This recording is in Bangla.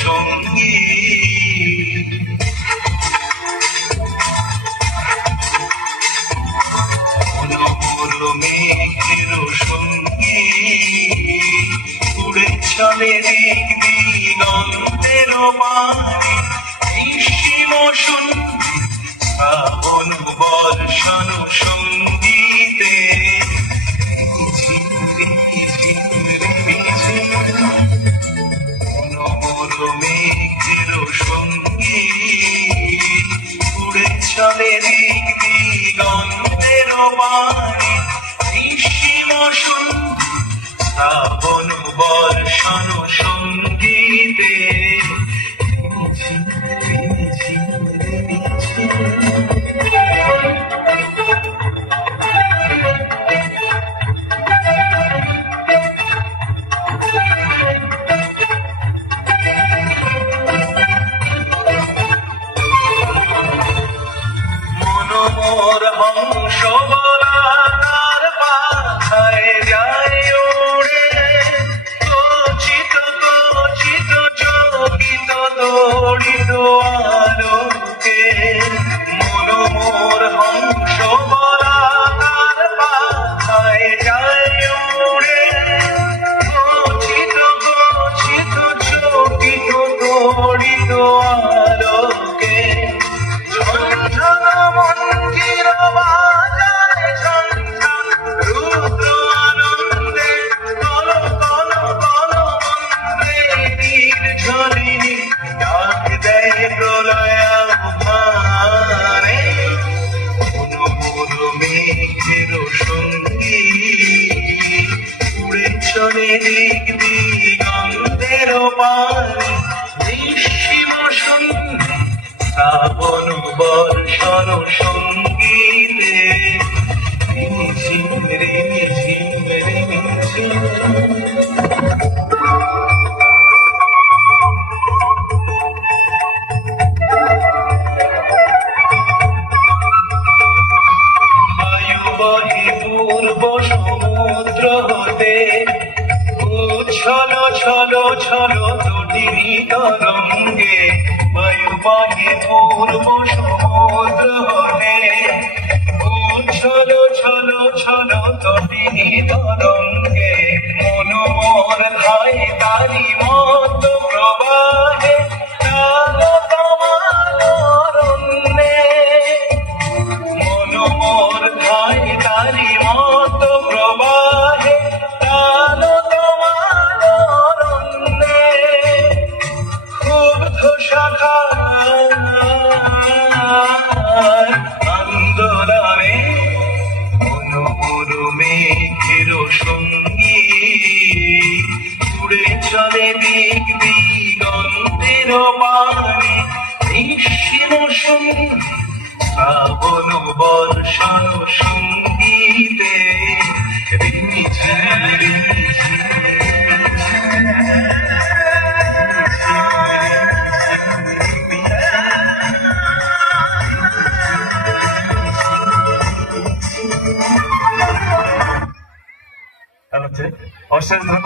সঙ্গী মেঘের সঙ্গী উড়ে চলে দিক দিগন্তের পানে নিঃসীম শ্রাবণ বর্ষণ সঙ্গীতে মেঘের সঙ্গী উড়ে চলে দিক দিগন্তের পানে নিঃসীম শ্রাবণ বর্ষণ সঙ্গীতে মোর হংস বলা তার পাখায় যায় উড়ে কচিত কচিত চকিত দড়িত আলোকে মোর হংস বলা তার পাখায় যায় উড়ে কচিত কচিত চকিত দড়িত আলোকে চলে দিক দিগন্তের পানে নিঃসীম শ্রাবণ বর্ষণ সঙ্গীতে রিমিঝিম রিমিঝিম রিমিঝিম বায়ু বহে পূর্ব সমুদ্র হতে ছলো ছলো ছলো তটিনী তরঙ্গে বায়ু বহে পূর্ব সমুদ্র হতে ছলো ছলো ছলো তটিনী তরঙ্গে মন মোর ধাই তারি মত প্রবাহে কালো কমাল অরণ্যে মন মোর ধাই তারি মত প্রবাহে কালো আন্দোলনে মোর মেঘের সঙ্গী উড়ে চলে দিক দিগন্তের পানে নিঃসীম শ্রাবণ বর্ষণ সঙ্গীতে রিমিঝিম রিমিঝিম অশেষ ধন্যবাদ।